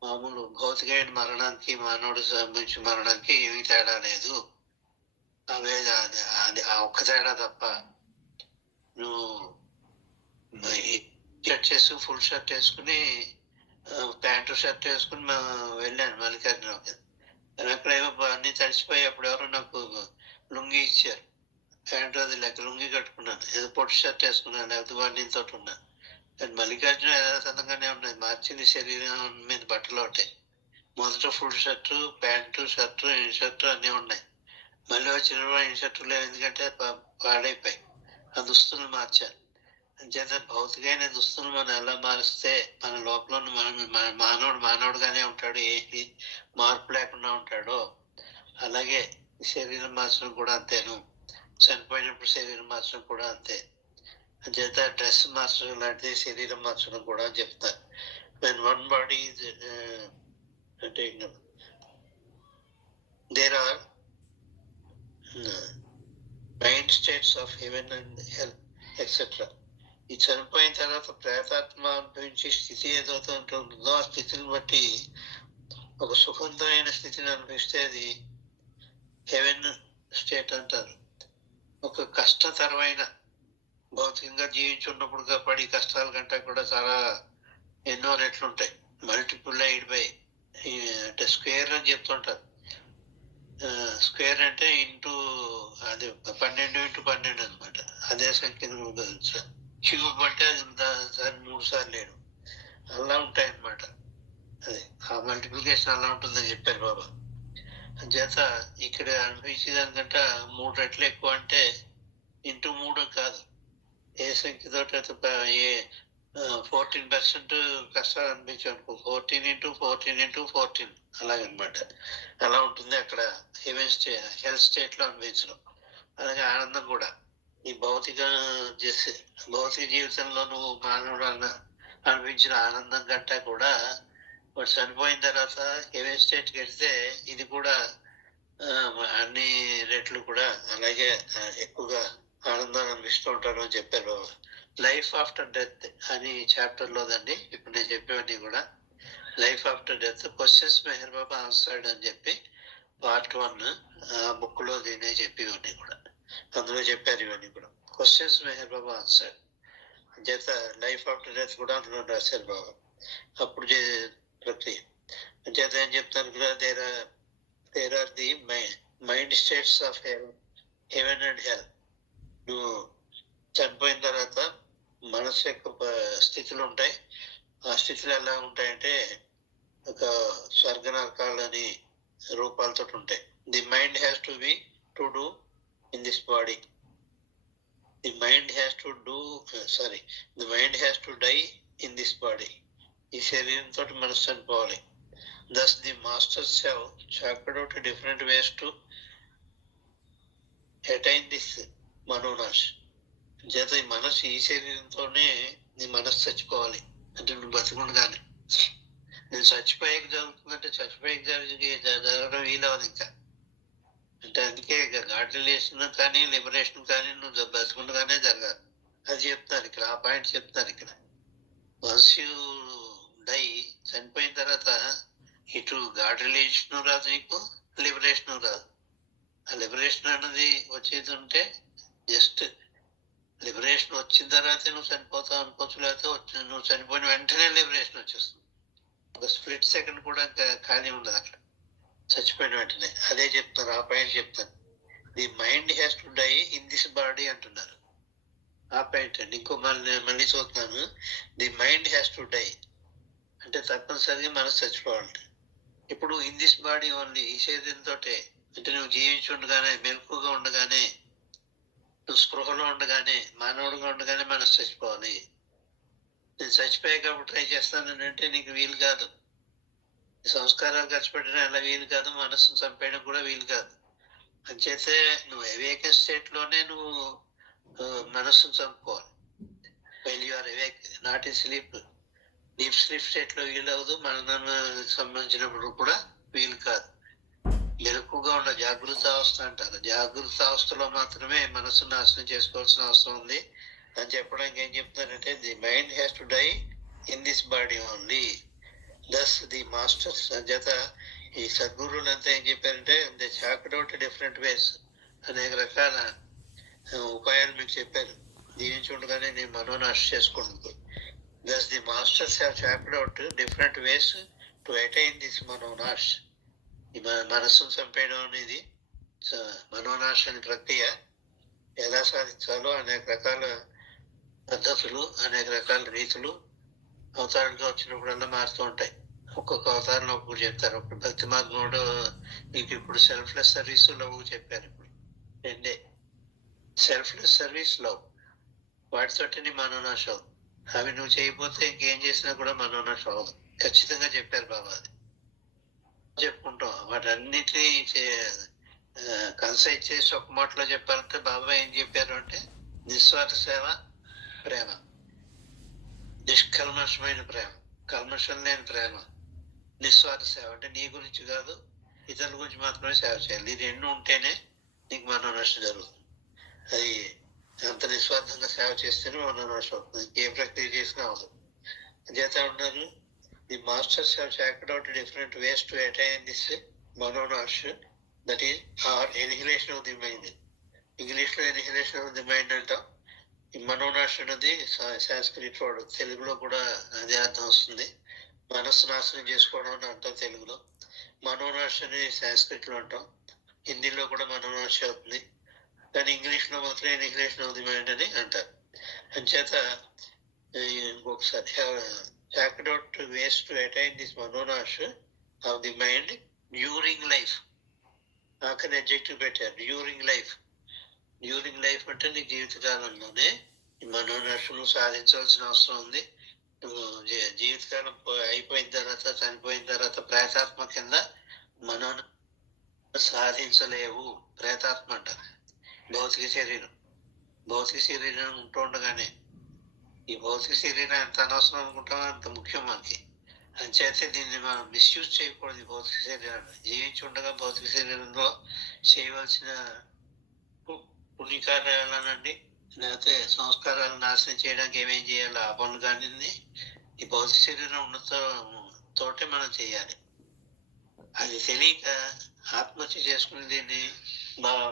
మామూలు భౌతికమైన మరణానికి, మానవుడు సంబంధించిన మరణానికి ఏమీ తేడా లేదు. అవే అది ఆ ఒక్క తేడా తప్ప. నువ్వు షర్ట్ వేసుకుని, ఫుల్ షర్ట్ వేసుకుని, ప్యాంటు షర్ట్ వేసుకుని వెళ్ళాను మల్లికార్జునకి. అక్కడ ఏమో అన్ని తడిసిపోయి అప్పుడు ఎవరో నాకు లుంగి ఇచ్చారు. ప్యాంటు అది లెక్క లుంగి కట్టుకున్నాను. ఏదో పొట్టు షర్ట్ వేసుకున్నాను, లేకపోతే వాడితో ఉన్నాను. కానీ మల్లికార్జున యథాతథంగానే ఉన్నాయి. మార్చింది శరీరం మీద బట్టలు ఉంటాయి. మొదట ఫుల్ షర్టు, ప్యాంటు, షర్టు, ఇన్షర్టు అన్నీ ఉన్నాయి. మళ్ళీ వచ్చిన ఇన్షర్టు లేవు, ఎందుకంటే పాడైపోయి. ఆ దుస్తులు మార్చారు. అంచేత భౌతికమైన దుస్తులు మనం ఎలా మారిస్తే మన లోపల మానవుడుగానే ఉంటాడు, ఏ మార్పు లేకుండా ఉంటాడో అలాగే శరీరం మార్చడం కూడా అంతేను. చనిపోయినప్పుడు శరీరం మార్చడం కూడా అంతే. అంచేత డ్రెస్ మార్చడం లాంటిది శరీరం మార్చడం కూడా చెప్తారు. వెన్ వన్ బాడీ అంటే there are 9 states of heaven and hell. Etcetera. ఈ చనిపోయిన తర్వాత ప్రేతాత్మ అనుభవించే స్థితి ఏదైతే ఉంటుందో ఆ స్థితిని బట్టి ఒక సుఖవంతమైన స్థితిని అనిపిస్తే అది హెవెన్ స్టేట్ అంటారు. ఒక కష్టతరమైన భౌతికంగా జీవించున్నప్పుడు పడి కష్టాల కంటే కూడా చాలా ఎన్నో రెట్లు ఉంటాయి. మల్టిపుల్ ఎయిడ్ బై అంటే స్క్వేర్ అని చెప్తుంటారు. స్క్వేర్ అంటే ఇంటూ అది 12x12 అనమాట. అదే సంఖ్యను క్యూబ్ అంటే అది 3 సార్లు లేడు అలా ఉంటాయి అనమాట. అది ఆ మల్టిప్లికేషన్ అలా ఉంటుందని చెప్పారు బాబా. అంచేత ఇక్కడ అనిపించే దానికంటే 3 రెట్లు ఎక్కువ అంటే ఇంటూ 3 కాదు, ఏ సంఖ్యతో ఏ 14% కష్టాలు అనిపించనుకో 14x14x14 అలాగనమాట. అలా ఉంటుంది అక్కడ హెల్త్ స్టేట్ లో అనిపించడం. అలాగే ఆనందం కూడా ఈ భౌతిక జీవితంలో నువ్వు మానవుడు అనిపించిన ఆనందం కంటే కూడా వాడు చనిపోయిన తర్వాత హెవెన్ స్టేట్కి వెళ్తే ఇది కూడా అన్ని రెట్లు కూడా అలాగే ఎక్కువగా ఆనందాన్ని అనిపిస్తూ ఉంటారు అని చెప్పారు. లైఫ్ ఆఫ్టర్ డెత్ అని చాప్టర్ లోదండి ఇప్పుడు నేను చెప్పేవన్నీ కూడా. Life after death questions Meher Baba answered అని చెప్పి పార్ట్ 1 బుక్ లో నేనే చెప్పేవన్నీ కూడా అందులో చెప్పారు. ఇవన్నీ కూడా క్వశ్చన్స్ మెహర్ బాబా ఆన్సర్డ్ అంచేత లైఫ్ ఆఫ్టర్ డెత్ కూడా అందులో రాశారు బాబా. అప్పుడు ప్రక్రియ అంచేత ఏం చెప్తాను కూడా there are the mind states of heaven and hell. నువ్వు చనిపోయిన తర్వాత మనసు యొక్క స్థితులు ఉంటాయి. ఆ స్థితులు ఎలా ఉంటాయంటే ఒక స్వర్గ నరకాలని రూపాలతో ఉంటాయి. The mind has to be to do in this body. The mind has to die in this body. ఈ శరీరంతో మనసు చనిపోవాలి. Thus the masters have chalked out different ways to attain this మనోనాశ్. చేత ఈ మనసు ఈ శరీరంతోనే నీ మనసు చచ్చిపోవాలి అంటే నువ్వు బతుకుండగానే. నేను చచ్చిపోయాక జరుగుతుందంటే చచ్చిపోయాక జరగడం వీలవదు ఇంకా. అంటే అందుకే గాడ్ రిలేషన్ కానీ లిబరేషన్ కానీ నువ్వు బతుకుండగానే జరగాలి. అది చెప్తాను ఇక్కడ, ఆ పాయింట్ చెప్తాను ఇక్కడ. వన్స్ యూ డై చనిపోయిన తర్వాత ఇటు గాడ్ రిలేషన్ రాదు, నీకు లిబరేషన్ రాదు. ఆ లిబరేషన్ అన్నది వచ్చేది ఉంటే జస్ట్ లిబరేషన్ వచ్చిన తర్వాత నువ్వు చనిపోతావు అనుకోవచ్చు, లేకపోతే నువ్వు చనిపోయిన వెంటనే లిబరేషన్ వచ్చేస్తుంది. ఒక స్ప్లిట్ సెకండ్ కూడా ఖాళీ ఉండదు అక్కడ చచ్చిపోయిన వెంటనే. అదే చెప్తారు, ఆ పాయింట్ చెప్తాను. The mind has to die in this body అంటున్నారు. ఆ పాయింట్ అండి. ఇంకో మళ్ళీ చూస్తున్నాను. The mind has to die అంటే తప్పనిసరిగా మనసు చచ్చిపోవాలి. ఇప్పుడు ఇన్ దిస్ బాడీ ఓన్లీ, ఈ శరీరంతో అంటే నువ్వు జీవించి ఉండగానే, మెలకుగా ఉండగానే, నువ్వు స్పృహలో ఉండగానే, మానవుడిగా ఉండగానే మనసు చచ్చిపోవాలి. నేను చచ్చిపోయాక ట్రై చేస్తాను అంటే నీకు వీలు కాదు. సంస్కారాలు ఖర్చు పెట్టడం ఎలా వీలు కాదు, మనస్సును చంపేయడం కూడా వీలు కాదు. అంచేతే నువ్వు అవేకన్ స్టేట్ లోనే నువ్వు మనస్సును చంపుకోవాలి. While you are awake, not in sleep. Deep sleep state లో వీలు అవ్వదు, మరణానికి సంబంధించినప్పుడు కూడా వీలు కాదు. మెలకుగా ఉన్న జాగృత అవస్థ అంటారు. జాగృత అవస్థలో మాత్రమే మనసు నాశనం చేసుకోవాల్సిన అవసరం ఉంది అని చెప్పడానికి ఏం చెప్తున్నారంటే the mind has to die in this body only. Thus the masters అంచేత ఈ సద్గురువులు అంతా ఏం చెప్పారంటే they chalked out different ways, అనేక రకాల ఉపాయాలు మీకు చెప్పారు. జీవించి ఉండగానే నేను మనోనాశ చేసుకుంటుంది. Thus the masters have chalked out different ways to attain this మనోనాశ్. ఈ మనస్సును చంపేయడం అనేది మనోనాశ అనే ప్రక్రియ ఎలా సాధించాలో అనేక రకాల పద్ధతులు, అనేక రకాల రీతులు అవతారంగా వచ్చినప్పుడల్లా మారుతూ ఉంటాయి. ఒక్కొక్క అవతారంలో ఒక్కొక్కటి చెప్తారు. ఒకటి భక్తి మార్గంలో మీకు ఇప్పుడు సెల్ఫ్లెస్ సర్వీస్ లవ్ చెప్పారు. ఇప్పుడు రెండే, సెల్ఫ్లెస్ సర్వీస్ లవ్, వాటితోటి నీ మనోనాశం. అవి నువ్వు చేయకపోతే ఇంకేం చేసినా కూడా మనోనాశం అవ్వదు. ఖచ్చితంగా చెప్పారు బాబా. అది చెప్పుకుంటాం. వాటన్నిటినీ కన్సైజ్ చేసి ఒక మాటలో చెప్పారంటే బాబా ఏం చెప్పారు అంటే నిస్వార్థ సేవ, ప్రేమ, నిష్కల్మషమైన ప్రేమ, కల్మషం లేని ప్రేమ, నిస్వార్థ సేవ. అంటే నీ గురించి కాదు, ఇతరుల గురించి మాత్రమే సేవ చేయాలి. ఈ రెండు ఉంటేనే నీకు మనోనాశం జరుగుతుంది. అది అంత నిస్వార్థంగా సేవ చేస్తేనే మనోనాశ అవుతుంది. ఏ ప్రక్రియ చేసినా అవదు. చేత ఉన్నారు. The masters have chalked out different ways to attain this మనోనాశ, that is or annihilation of the mind. English లో ఎనిహిలేషన్ ఆఫ్ ది మైండ్ అంటాం. ఈ మనోనాశ అనేది సాంస్క్రిట్ వర్డ్, తెలుగులో కూడా అదే అర్థం వస్తుంది. మనస్సు నాశనం చేసుకోవడం అని అంటాం తెలుగులో. మనోనాశ అని సాంస్క్రిట్ లో అంటాం. హిందీలో కూడా మనోనాశ అవుతుంది. కానీ ఇంగ్లీష్ లో మాత్రం ఎనిహిలేషన్ ఆఫ్ ది మైండ్ అని అంటారు. అంచేత ఇంకొకసారి chalked out ways to attain this మనోనాశ of the mind during life. ఆఖరి అడ్జెక్టివ్ పెట్టారు, డ్యూరింగ్ లైఫ్. డ్యూరింగ్ లైఫ్ అంటే నీ జీవితకాలంలోనే ఈ మనోనాశను సాధించవలసిన అవసరం ఉంది. నువ్వు జీవితకాలం అయిపోయిన తర్వాత, చనిపోయిన తర్వాత ప్రేతాత్మ కింద మనో సాధించలేవు. ప్రేతాత్మ అంట భౌతిక శరీరం. భౌతిక శరీరం ఉంటూ ఉండగానే ఈ భౌతిక శరీరం ఎంత అనవసరం అనుకుంటామో అంత ముఖ్యం మనకి. అంచేతే దీన్ని మనం మిస్యూజ్ చేయకూడదు. భౌతిక శరీరాన్ని జీవించి ఉండగా భౌతిక శరీరంలో చేయవలసిన పుణ్యకార్యాలనండి, లేకపోతే సంస్కారాలను నాశనం చేయడానికి ఏమేం చేయాలో ఆ పనులు కానీ ఈ భౌతిక శరీరం ఉన్నతో తోటే మనం చేయాలి. అది తెలియక ఆత్మహత్య చేసుకుని దీన్ని బాగా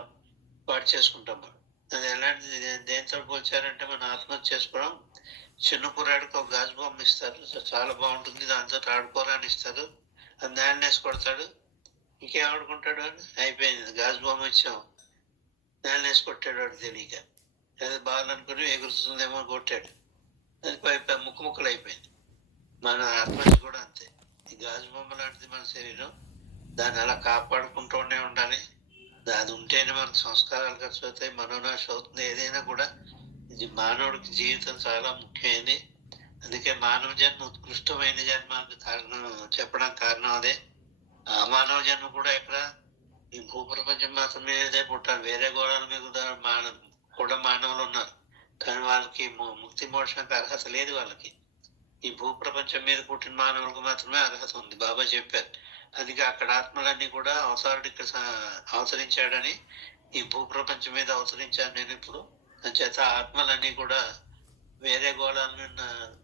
పాటు చేసుకుంటాం. అది ఎలాంటిది, దేంతో పోల్చారంటే మనం ఆత్మహత్య చేసుకోవడం, చిన్న కుర్రాడికి ఒక గాజు బొమ్మ ఇస్తారు, చాలా బాగుంటుంది, దాంతో ఆడుకోరాని ఇస్తారు, అది దాన్ని వేసి కొడతాడు. ఇంకేం ఆడుకుంటాడు అని అయిపోయింది, గాజు బొమ్మ ఇచ్చాం, దాన్ని వేసి కొట్టాడు వాడు తెలియక. అది బాగాలనుకుని ఎగురుతుందేమో కొట్టాడు, అది ముక్కు ముక్కలు అయిపోయింది. మన ఆత్మహత్య కూడా అంతే. ఈ గాజు బొమ్మ లాంటిది మన శరీరం, దాన్ని అలా కాపాడుకుంటూనే ఉండాలి. అది ఉంటేనే మనకు సంస్కారాలు ఖర్చు అవుతాయి, మనోనాశ అవుతుంది. ఏదైనా కూడా ఇది మానవుడికి జీవితం చాలా ముఖ్యమైనది. అందుకే మానవ జన్మ ఉత్కృష్టమైన జన్మ కారణం చెప్పడానికి కారణం అదే. ఆ మానవ జన్మ కూడా ఎక్కడ ఈ భూప్రపంచం మాత్రమే పుట్టాలి. వేరే గోళాల మీద కూడా మానవులు ఉన్నారు, కానీ వాళ్ళకి ముక్తి మోక్షానికి అర్హత లేదు. వాళ్ళకి ఈ భూప్రపంచం మీద పుట్టిన మానవులకు మాత్రమే అర్హత ఉంది. బాబా చెప్పారు. అందుకే అక్కడ ఆత్మలన్నీ కూడా అవసరాలు ఇక్కడ అవతరించాడని, ఈ భూప్రపంచం మీద అవతరించాను నేను ఇప్పుడు. అంచేత ఆత్మలన్నీ కూడా వేరే గోళాల మీద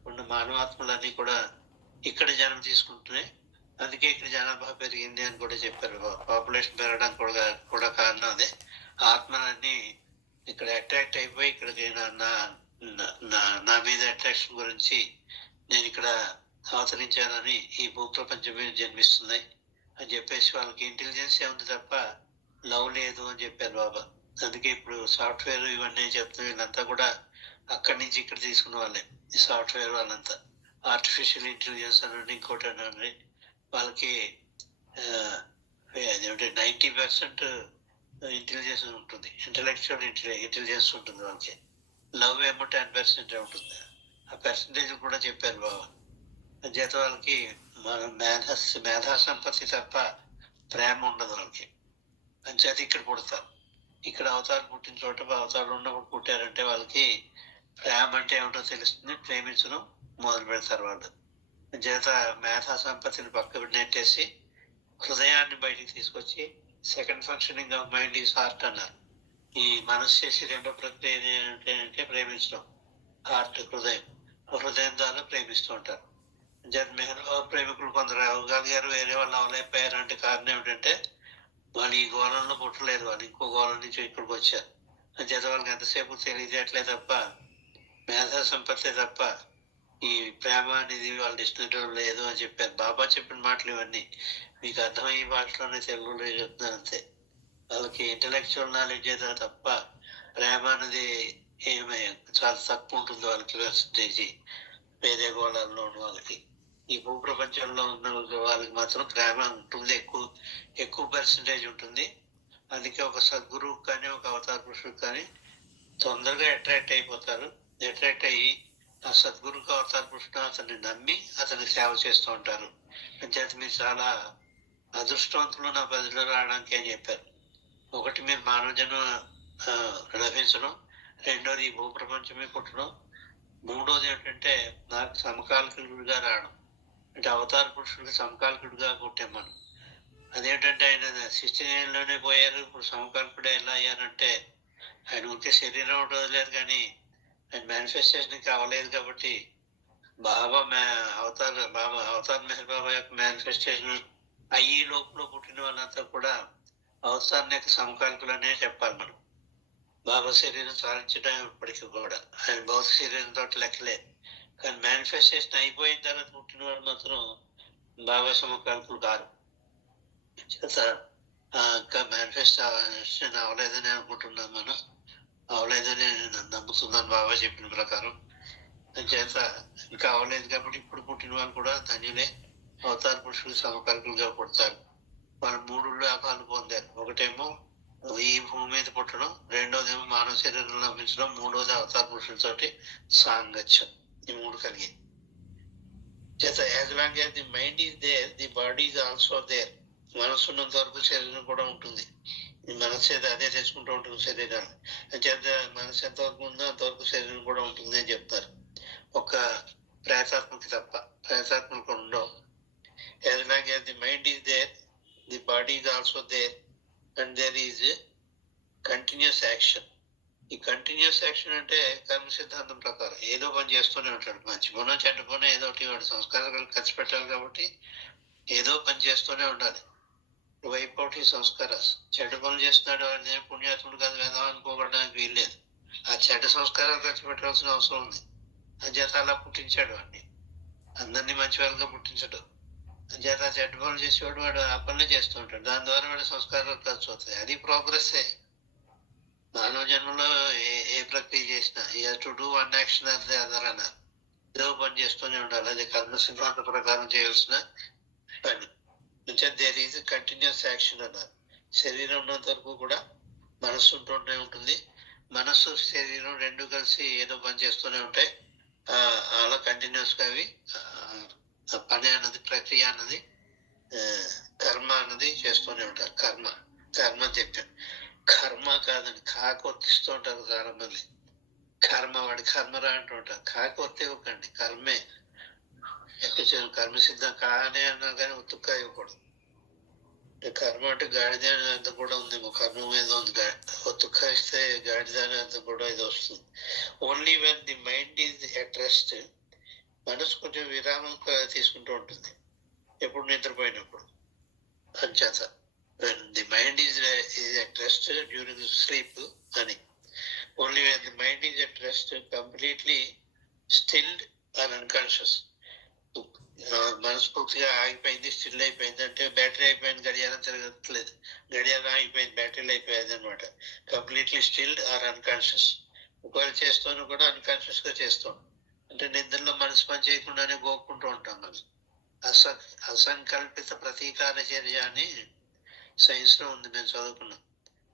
ఉన్న మానవాత్మలన్నీ కూడా ఇక్కడ జన్మ తీసుకుంటున్నాయి. అందుకే ఇక్కడ జనాభా పెరిగింది అని కూడా చెప్పారు. పాపులేషన్ పెరగడానికి కూడా కారణం అదే. ఆత్మలన్నీ ఇక్కడ అట్రాక్ట్ అయిపోయి ఇక్కడికి నా మీద అట్రాక్షన్ గురించి నేను ఇక్కడ అవతరించానని ఈ భూప్రపంచం మీద జన్మిస్తున్నాయి అని చెప్పేసి వాళ్ళకి ఇంటెలిజెన్స్ ఉంది తప్ప లవ్ లేదు అని చెప్పారు బాబా. అందుకే ఇప్పుడు సాఫ్ట్వేర్ ఇవన్నీ చెప్తున్న వీళ్ళంతా కూడా అక్కడి నుంచి ఇక్కడ తీసుకున్న వాళ్ళే. ఈ సాఫ్ట్వేర్ వాళ్ళంతా ఆర్టిఫిషియల్ ఇంటెలిజెన్స్ అనండి, ఇంకోటి అనండి, వాళ్ళకి 90% ఇంటెలిజెన్స్ ఉంటుంది, ఇంటలెక్చువల్ ఇంటెలిజెన్స్ ఉంటుంది. వాళ్ళకి లవ్ ఏమో 10% ఉంటుంది. ఆ పర్సంటేజ్ కూడా చెప్పారు బాబా. అంచేత వాళ్ళకి మన మేధా సంపత్తి తప్ప ప్రేమ ఉండదు వాళ్ళకి. అంచేత ఇక్కడ పుడతారు. ఇక్కడ అవతారం పుట్టిన చోట అవతారం ఉన్నప్పుడు పుట్టారంటే వాళ్ళకి ప్రేమ అంటే ఏమిటో తెలుస్తుంది, ప్రేమించడం మొదలు పెడతారు వాళ్ళు. అంచేత మేధా సంపత్తిని పక్కకు నెట్టేసి హృదయాన్ని బయటికి తీసుకొచ్చి second functioning of mind is heart అన్నారు. ఈ మనస్సు చేసి రెండో ప్రక్రియ ఏంటంటే ప్రేమించడం. హార్ట్, హృదయం. హృదయం ద్వారా ప్రేమిస్తూ ఉంటారు. ప్రేమికులు కొందరు అవ్వగలిగారు, వేరే వాళ్ళు అవ్వలేకపోయారు. అంటే కారణం ఏమిటంటే వాళ్ళు ఈ గోళంలో పుట్టలేదు, వాళ్ళు ఇంకో గోళం నుంచి ఇక్కడికి వచ్చారు. అంచేత వాళ్ళకి ఎంతసేపు తెలియజేయట్లే తప్ప, మేధా సంపత్తి తప్ప ఈ ప్రేమ అనేది వాళ్ళ డిక్షనరీలో లేదు అని చెప్పారు. బాబా చెప్పిన మాటలు ఇవన్నీ మీకు అర్థమయ్యే భాషలోనే తెలుగులో చెప్తున్నారు అంతే. వాళ్ళకి ఇంటలెక్చువల్ నాలెడ్జ్ ఏదో తప్ప ప్రేమ అనేది చాలా తక్కువ ఉంటుంది వాళ్ళకి పర్సంటేజ్. వేరే గోళాల్లో ఉన్న వాళ్ళకి, ఈ భూప్రపంచంలో ఉన్న వాళ్ళకి మాత్రం ప్రేమ ఉంటుంది, ఎక్కువ పర్సంటేజ్ ఉంటుంది. అందుకే ఒక సద్గురువు కానీ ఒక అవతార పురుషుడు కానీ తొందరగా అట్రాక్ట్ అయిపోతారు. అట్రాక్ట్ అయ్యి ఆ సద్గురుకు అవతార పురుషుడు అతన్ని నమ్మి అతనికి సేవ చేస్తూ ఉంటారు. అంచేత మీరు చాలా అదృష్టవంతులు నా బదిలో రావడానికి అని చెప్పారు. ఒకటి, మీరు మానవ జన్మ లభించడం, రెండోది ఈ భూప్రపంచమే పుట్టడం, మూడోది ఏంటంటే నాకు సమకాలికుడిగా రావడం. అంటే అవతార పురుషుడికి సమకాలికుడిగా కొట్టాం మనం. అదేంటంటే ఆయన 69లోనే పోయారు, ఇప్పుడు సమకాలికుడే ఎలా అయ్యారంటే ఆయన ఉంటే శరీరం ఒకటి వదిలేదు, కానీ ఆయన మేనిఫెస్టేషన్ అవ్వలేదు కాబట్టి అవతార్ మెహర్ బాబా యొక్క మేనిఫెస్టేషన్ అయ్యి లోపల పుట్టిన వాళ్ళంతా కూడా అవతార్ యొక్క సమకాలికులనే చెప్పాలి మనం. బాబా శరీరం సాధించడం ఇప్పటికీ కూడా ఆయన భౌతిక శరీరంతో లెక్కలే, కానీ మేనిఫెస్టేషన్ అయిపోయిన తర్వాత పుట్టిన వాళ్ళు మాత్రం బాబా సమకాలికులు కాదు. ఇంకా మేనిఫెస్టేషన్ అవ్వలేదని అనుకుంటున్నాను, మనం అవలేదని నేను నమ్ముతున్నాను బాబా చెప్పిన ప్రకారం. చేత ఇంకా అవ్వలేదు కాబట్టి ఇప్పుడు పుట్టిన వాళ్ళు కూడా ధన్యులే, అవతార పురుషులు సమకాలికులుగా పుడతారు. వాళ్ళు 3 లాభాలు పొందారు. ఒకటేమో ఈ భూమి మీద పుట్టడం, రెండోదేమో మానవ శరీరం లభించడం, మూడోది అవతార పురుషులతోటి సాంగత్యం. ఈ 3 కలిగింది. చేత as long as the mind is there, the body is also there. మనస్సు ఉన్నంత వరకు శరీరం కూడా ఉంటుంది. ఈ మనస్సు అదే తెచ్చుకుంటూ ఉంటుంది శరీరాన్ని. చేత మనసు ఎంతవరకు ఉందో అంతవరకు శరీరం కూడా ఉంటుంది అని చెప్తారు. ఒక ప్రేతాత్మకి తప్ప, ప్రేతాత్మకు ఉండవు. As long as the mind is there, the body is also there, and there is continuous action. ఈ కంటిన్యూస్ యాక్షన్ అంటే కర్మ సిద్ధాంతం ప్రకారం ఏదో పని చేస్తూనే ఉంటాడు. మంచి పనో చెడ్డ పనో ఏదో ఒకటి వాడు సంస్కారాలు ఖర్చు పెట్టాలి కాబట్టి ఏదో పని చేస్తూనే ఉండాలి. వైపు ఒకటి సంస్కారాలు. చెడ్డ పనులు చేస్తున్నాడు వాడిని పుణ్యాత్ముడు కాదు వేదం అనుకోవడానికి వీల్లేదు. ఆ చెడ్డ సంస్కారాలు ఖర్చు పెట్టాల్సిన అవసరం ఉంది. అంచేత అలా పుట్టించాడు వాడిని. అందరినీ మంచి వాళ్ళగా పుట్టించడు. అంచేత చెడ్డ పనులు చేసేవాడు వాడు ఆ పనులు చేస్తూ ఉంటాడు. దాని ద్వారా వాడి సంస్కారాలు ఖర్చు అవుతాయి. అది ప్రోగ్రెస్సే. మానవ జన్మలో ఏ ప్రక్రియ చేసినా టు డూ వన్ యాక్షన్ అదే అదర్ అన్నారు. ఏదో పని చేస్తూనే ఉండాలి. అది కర్మ సిద్ధాంత ప్రకారం చేయాల్సిన పని. దేర్ ఈజ్ కంటిన్యూస్ యాక్షన్ అన్నారు. శరీరం ఉన్నంత వరకు కూడా మనస్సు ఉంటూనే ఉంటుంది. మనస్సు శరీరం రెండు కలిసి ఏదో పని చేస్తూనే ఉంటాయి. అలా కంటిన్యూస్ గా అవి పని అన్నది, ప్రక్రియ అన్నది, కర్మ అన్నది చేస్తూనే ఉంటారు. కర్మ చెప్పాను. కర్మ కాదని కాకొత్తిస్తూ ఉంటారు చాలా మంది. కర్మ వాడి కర్మరా అంటూ ఉంటారు. కాకొత్తే ఒకండి, కర్మే. కర్మ సిద్ధం కానే అన్నా కానీ ఉత్తుక్క ఇవ్వకూడదు. కర్మ అంటే గాడిద అంత కూడా ఉంది. కర్మ మీద ఉంది. ఒత్తుక్క ఇస్తే గాడిద అంత కూడా ఇది వస్తుంది. Only when the mind is at rest, మనసు కొంచెం విరామం తీసుకుంటూ ఉంటుంది ఎప్పుడు నిద్రపోయినప్పుడు. అంచేత when the mind is at rest during sleep అని. Only when the mind is at rest, completely stilled or unconscious. మనస్ఫూర్తిగా ఆగిపోయింది, స్టిల్ అయిపోయింది అంటే బ్యాటరీ అయిపోయింది, గడియారం తిరగట్లేదు, గడియారం ఆగిపోయింది, బ్యాటరీలు అయిపోయింది అనమాట. Completely stilled or unconscious. ఒకవేళ చేస్తూనే కూడా అన్కాన్షియస్ గా చేస్తాం. అంటే నిద్రలో మనసు పని చేయకుండానే గోక్కుంటూ ఉంటాం. మనం అసంకల్పిత ప్రతీకార చర్య అని సైన్స్ లో ఉంది, మేము చదువుకున్నాం.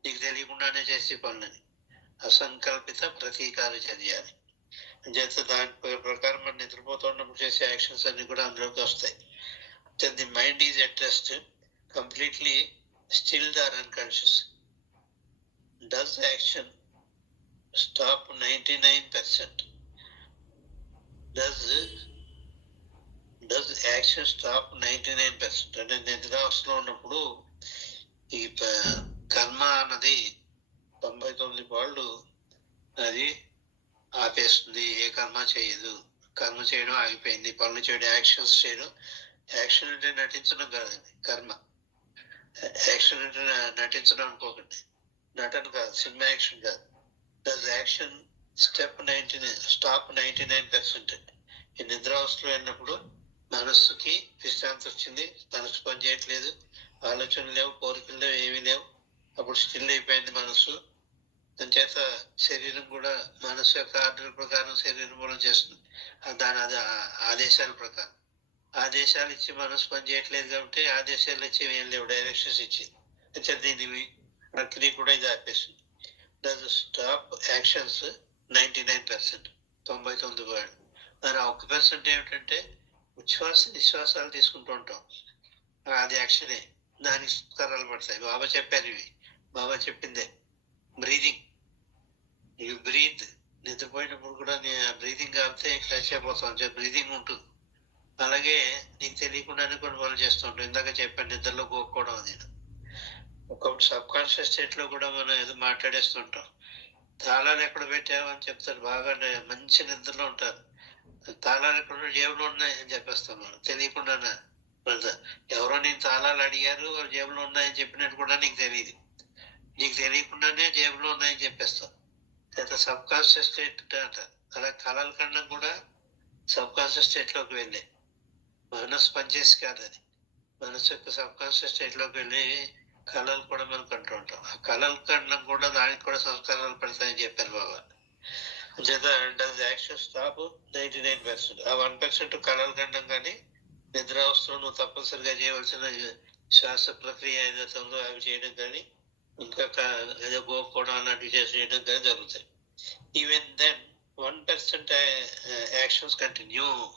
నీకు తెలియకుండానే చేసే పనులని అసంకల్పిత ప్రతీకార చర్య అని. అంచేత దాని ప్రకారం మనం నిద్రపోతున్నప్పుడు చేసే యాక్షన్స్ అన్ని కూడా అందులోకి వస్తాయి. The mind is at rest, completely stilled or unconscious. Does action stop 99%? Does action stop 99%? అంటే నిద్రావస్థలో ఉన్నప్పుడు ఈ కర్మ అన్నది 99% అది ఆపేస్తుంది. ఏ కర్మ చేయదు. కర్మ చేయడం ఆగిపోయింది. పనులు చేయడం, యాక్షన్స్ చేయడం. యాక్షన్ అంటే నటించడం కాదండి కర్మ. యాక్షన్ అంటే నటించడం అనుకోకండి. నటన కాదు, సినిమా యాక్షన్ కాదు. Does action stop 99%? ఈ నిద్రావస్థలో వెళ్ళినప్పుడు మనస్సుకి విశ్రాంతి వచ్చింది, మనసు పని చేయట్లేదు, ఆలోచనలు లేవు, కోరికలు లేవు, ఏమీ లేవు. అప్పుడు స్టిల్ అయిపోయింది మనసు. దానిచేత శరీరం కూడా మనసు యొక్క ఆర్డర్ ప్రకారం శరీరం కూడా చేస్తుంది. దాని ఆదేశాల ప్రకారం. ఆదేశాలు ఇచ్చి మనసు పని చేయట్లేదు కాబట్టి ఆదేశాలు ఇచ్చి ఏం లేవు, డైరెక్షన్స్ ఇచ్చి. దీని ప్రక్రియ కూడా ఇది ఆపేస్తుంది. Does stop actions 99%, 99%. మరి 1% ఏమిటంటే ఉచ్ఛ్వాస నిశ్వాసాలు తీసుకుంటూ ఉంటాం. అది యాక్షనే, దానికి సంస్కారాలు పడతాయి. బాబా చెప్పారు ఇవి, బాబా చెప్పిందే. Breathing, you breathe. నిద్రపోయినప్పుడు కూడా బ్రీదింగ్ ఆపితే ఫ్రెష్ అయిపోతాం. బ్రీదింగ్ ఉంటుంది. అలాగే నీకు తెలియకుండానే కొన్ని పనులు చేస్తూ ఉంటాం. ఇందాక చెప్పాను, నిద్రలో గోక్కోవడం. అది ఒకప్పుడు సబ్ కాన్షియస్ స్టేట్ లో కూడా మనం ఏదో మాట్లాడేస్తుంటాం. తాళాలు ఎక్కడ పెట్టావు అని చెప్తారు. బాగా మంచి నిద్రలో ఉంటారు. తాళాలు ఎక్కడ జేబులో ఉన్నాయి అని చెప్పేస్తాం మనం తెలియకుండానే. ఎవరో నేను తాళాలు అడిగారు జేబులో ఉన్నాయని చెప్పినట్టు కూడా నీకు తెలియదు. నీకు తెలియకుండానే జేబులో ఉన్నాయని చెప్పేస్తాం. సబ్ కాన్షియస్ స్టేట్ అంటారు. అలా కళల ఖండం కూడా సబ్ కాన్షియస్ స్టేట్ లోకి వెళ్ళి మనసు పనిచేసి కాదు అది. మనసు యొక్క సబ్ కాన్షియస్ స్టేట్ లోకి వెళ్ళి కళలు కూడా మనం కంటూ ఉంటాం. ఆ కళల ఖండం కూడా దానికి కూడా సంస్కారాలు పడతాయని చెప్పారు బాబా. అంచేత డస్ యాక్షన్ స్టాప్ 99%. ఆ 1% కళల ఖండం కానీ నిద్రావస్థలో నువ్వు తప్పనిసరిగా చేయవలసిన శ్వాస ప్రక్రియ ఏదైతే ఉందో అవి చేయడం కానీ ఇంకా ఏదో గోపుకోవడం అలాంటివి చేయడం కానీ జరుగుతాయి. Even then 1% actions continue.